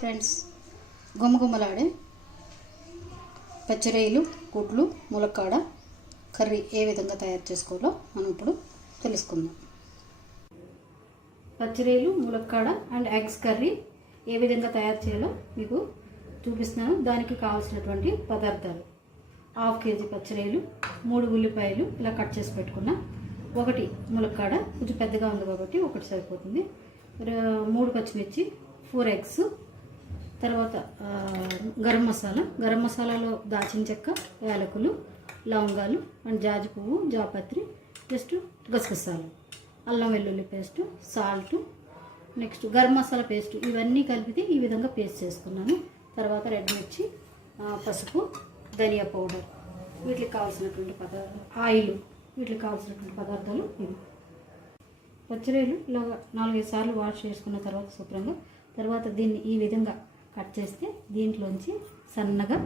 Friends, గుమగుమలాడే పచ్చిరొయ్యలు, గుడ్లు, ములక్కాడ కర్రీ ఏ విధంగా తయారు చేసుకోవాలో మనం ఇప్పుడు తెలుసుకుందాం. పచ్చిరొయ్యలు, ములక్కాడ అండ్ ఎగ్స్ కర్రీ ఏ విధంగా తయారు చేయాలో మీకు చూపిస్తున్నాను. దానికి కావాల్సినటువంటి పదార్థాలు: 1/2 కేజీ పచ్చిరొయ్యలు, 3 ఉల్లిపాయలు ఇలా కట్ చేసి పెట్టుకున్నా, 1 ములక్కాడ కొంచెం పెద్దగా ఉంది కాబట్టి 1 సరిపోతుంది, 3 పచ్చిమిర్చి, 4 ఎగ్స్, తర్వాత గరం మసాలాలో దాచిన చెక్క, యాలకులు, లవంగాలు అండ్ జాజి పువ్వు, జాపత్రి, జస్ట్ గసగసాలు, అల్లం వెల్లుల్లి paste, salt, next garam masala paste, ఇవన్నీ కలిపితే ఈ విధంగా పేస్ట్ చేసుకున్నాను. తర్వాత రెడ్ మిర్చి, పసుపు, ధనియా పౌడర్, వీటికి కావాల్సినటువంటి ఆయిల్, వీటికి కావాల్సినటువంటి పదార్థాలు ఇవి. పచ్చిరొయ్యలు ఇలా 4-5 సార్లు వాష్ చేసుకున్న తర్వాత శుభ్రంగా, తర్వాత దీన్ని ఈ విధంగా కట్ చేస్తే దీంట్లోంచి సన్నగా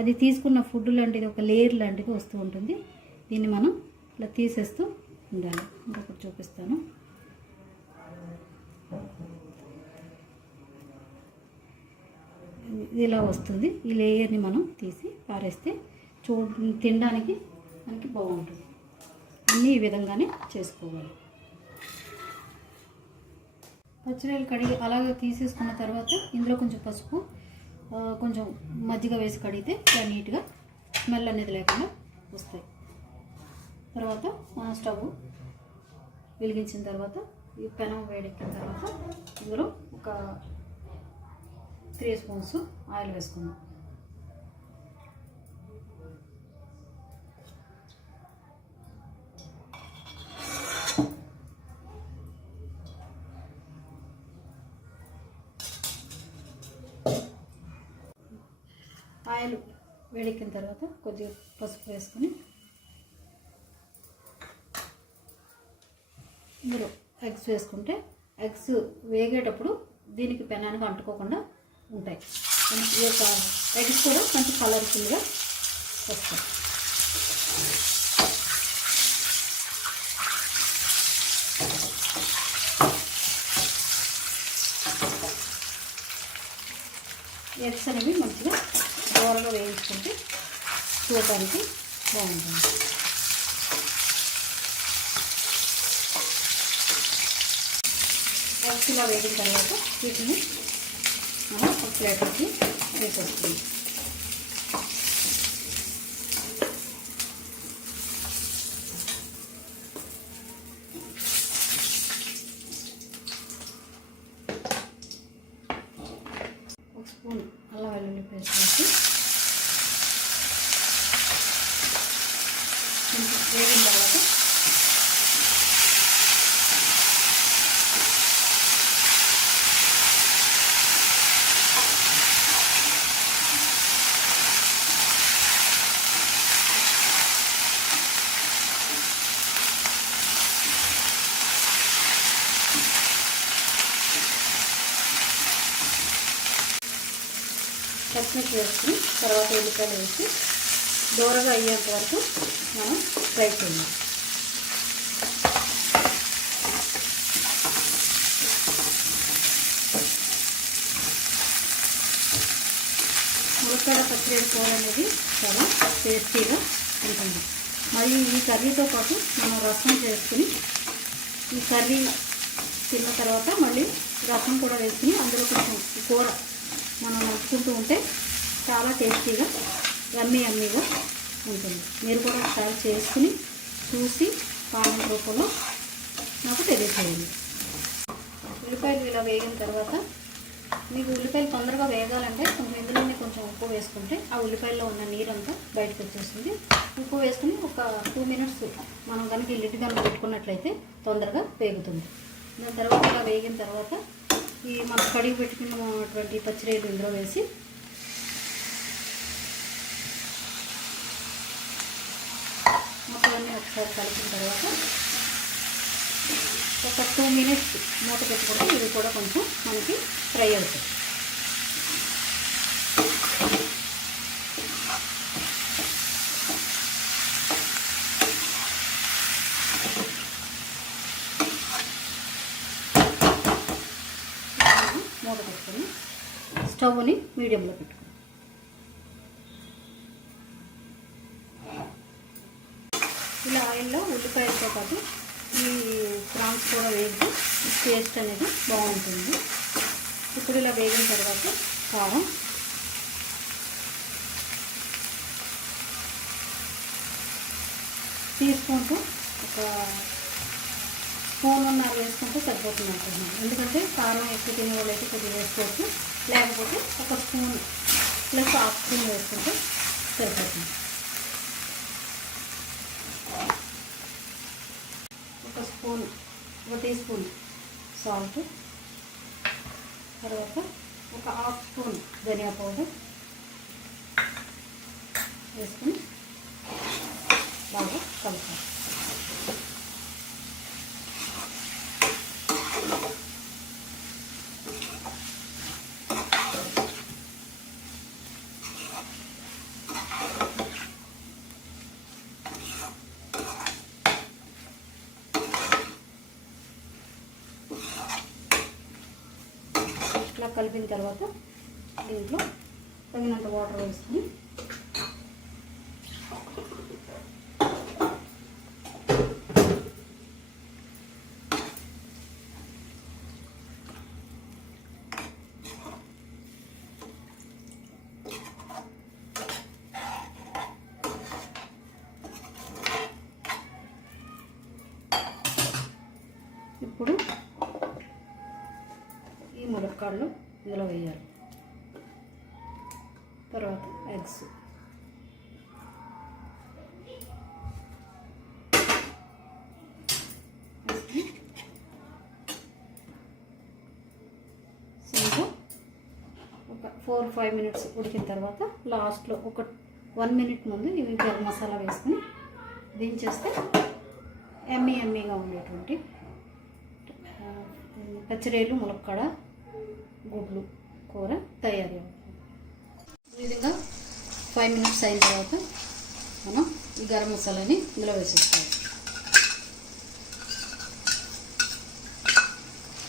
అది తీసుకున్న ఫుడ్ లాంటిది ఒక లేయర్ లాంటిది వస్తూ ఉంటుంది. దీన్ని మనం ఇలా తీసేస్తూ ఉండాలి. ఇంకొకటి చూపిస్తాను. ఇలా వస్తుంది. ఈ లేయర్ని మనం తీసి పారేస్తే తినడానికి మనకి బాగుంటుంది. అన్నీ ఈ విధంగానే చేసుకోవాలి. పచ్చిరొయ్యలు కడిగి అలాగే తీసేసుకున్న తర్వాత ఇందులో కొంచెం పసుపు, కొంచెం మజ్జిగ వేసి కడిగితే ఇలా నీట్గా స్మెల్ అనేది లేకుండా వస్తాయి. తర్వాత స్టవ్ వెలిగించిన తర్వాత ఈ పెనం వేడెక్కిన తర్వాత ఇందులో ఒక 3 స్పూన్స్ ఆయిల్ వేసుకుందాం. ఆయిల్ వేడెక్కిన తర్వాత కొద్దిగా పసుపు వేసుకొని ఇందులో ఎగ్స్ వేసుకుంటే ఎగ్స్ వేగేటప్పుడు దీనికి పెనానికి అంటుకోకుండా ఉంటాయి. ఈ యొక్క ఎగ్స్ కూడా కొంచెం కలర్ఫుల్గా వస్తాయి. ఎగ్స్ అనేవి మంచిగా దూరంగా వేయించుకుంటే చూడటానికి బాగుంటుంది. ఎగ్స్ ఇలా వేగిన తర్వాత వీటిని మనం ఒక ప్లేట్లోకి వేసేస్తుంది. ఒక స్పూన్ అల్లం వెల్లుల్లి పేస్ట్ వేసి వేగిన తర్వాత పచ్చిమిర్చి వేసుకుని తర్వాత ఉల్లిపాయలు వేసి దూరగా అయ్యేంత వరకు మనం ఫ్రై చేయాలి. ములక్కాడ పచ్చిరొయ్యల కూర అనేది చాలా టేస్టీగా ఉంటుంది. మరియు ఈ కర్రీతో పాటు మనం రసం చేసుకుని ఈ కర్రీ తిన్న తర్వాత మళ్ళీ రసం కూడా వేసుకుని అందులో కొంచెం కూర మనం నడుచుకుంటూ ఉంటే చాలా టేస్టీగా యమ్మీగా ఉంటుంది. మీరు కూడా ఒకసారి చేసుకుని చూసి కామెంట్ రూపంలో నాకు తెలియజేయండి. ఉల్లిపాయలు ఇలా వేగిన తర్వాత మీకు ఉల్లిపాయలు తొందరగా వేగాలంటే కొంచెం ఇందులోనే కొంచెం ఉప్పు వేసుకుంటే ఆ ఉల్లిపాయల్లో ఉన్న నీరంతా బయటకు వచ్చేస్తుంది. ఉప్పు వేసుకుని ఒక 2 మినిట్స్ మనం కనుక లిడ్ కనుక పెట్టుకున్నట్లయితే తొందరగా వేగుతుంది. దాని తర్వాత ఇలా వేగిన తర్వాత ఈ మనం కడిగి పెట్టుకున్నటువంటి పచ్చిరొయ్యలు ఇందులో వేసి మొత్తాన్ని ఒకసారి కలిపిన తర్వాత ఒక 2 మినిట్స్ మూత పెట్టుకుంటే ఇవి కూడా కొంచెం మనకి ఫ్రై అవుతాయి. మూత పెట్టుకొని స్టవ్ని మీడియంలో పెట్టుకోండి. ఇలా ఆయిల్లో ఉల్లిపాయలతో పాటు ఈ ప్రాన్స్ కూడా వేగితే టేస్ట్ అనేది బాగుంటుంది. ఇప్పుడు ఇలా వేగిన తర్వాత కారం, టీ స్పూన్తో ఒక స్పూన్నర వేసుకుంటే సరిపోతుంది అనుకుంటున్నాను. ఎందుకంటే కారం ఎక్కువ తినే వాళ్ళు అయితే కొద్దిగా వేసుకోవచ్చు, లేకపోతే ఒక స్పూన్ ప్లస్ హాఫ్ స్పూన్ వేసుకుంటే సరిపోతుంది. ఒక టీ స్పూన్ సాల్ట్, తర్వాత ఒక హాఫ్ స్పూన్ ధనియా పౌడర్ వేసుకుని బాగా కలుపుతాం. ఇలా కలిపిన తర్వాత దీంట్లో తగినంత వాటర్ వేసుకుని ఇప్పుడు ఈ ములక్కాడలు ఇందులో వేయాలి. తర్వాత ఎగ్స్, సిమ్లో ఒక 4-5 మినిట్స్ ఉడికిన తర్వాత లాస్ట్లో ఒక 1 మినిట్ ముందు ఇవి గరం మసాలా వేసుకుని దించేస్తే ఎమ్మీగా ఉండేటువంటి పచ్చిరేలు ములక్కాడ గుడ్లు కూర తయారీ అవుతుంది. ఈ విధంగా 5 మినిట్స్ అయిన తర్వాత మనం ఈ గరం మసాలాని ఇందులో వేసేసుకోవాలి.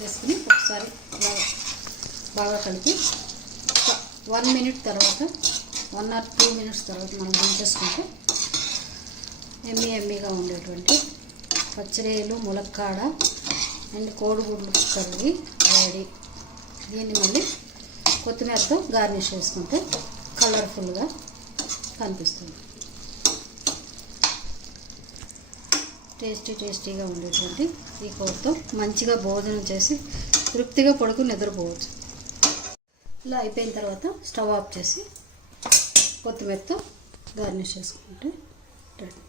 వేసుకుని ఒకసారి బాగా కలిపి 1 మినిట్ తర్వాత 1 or 2 మినిట్స్ తర్వాత మనం దించేసుకుంటే ఎమ్మీగా ఉండేటువంటి పచ్చిరేలు ములక్కాడ అండ్ కోడిగుడ్లు కర్రీ రెడీ. దీన్ని మళ్ళీ కొత్తిమీరతో గార్నిష్ చేసుకుంటే కలర్ఫుల్గా కనిపిస్తుంది. టేస్టీగా ఉండేటువంటి ఈ కూరతో మంచిగా భోజనం చేసి తృప్తిగా పడుకుని నిద్రపోవచ్చు. ఇలా అయిపోయిన తర్వాత స్టవ్ ఆఫ్ చేసి కొత్తిమీరతో గార్నిష్ చేసుకుంటే రెడీ.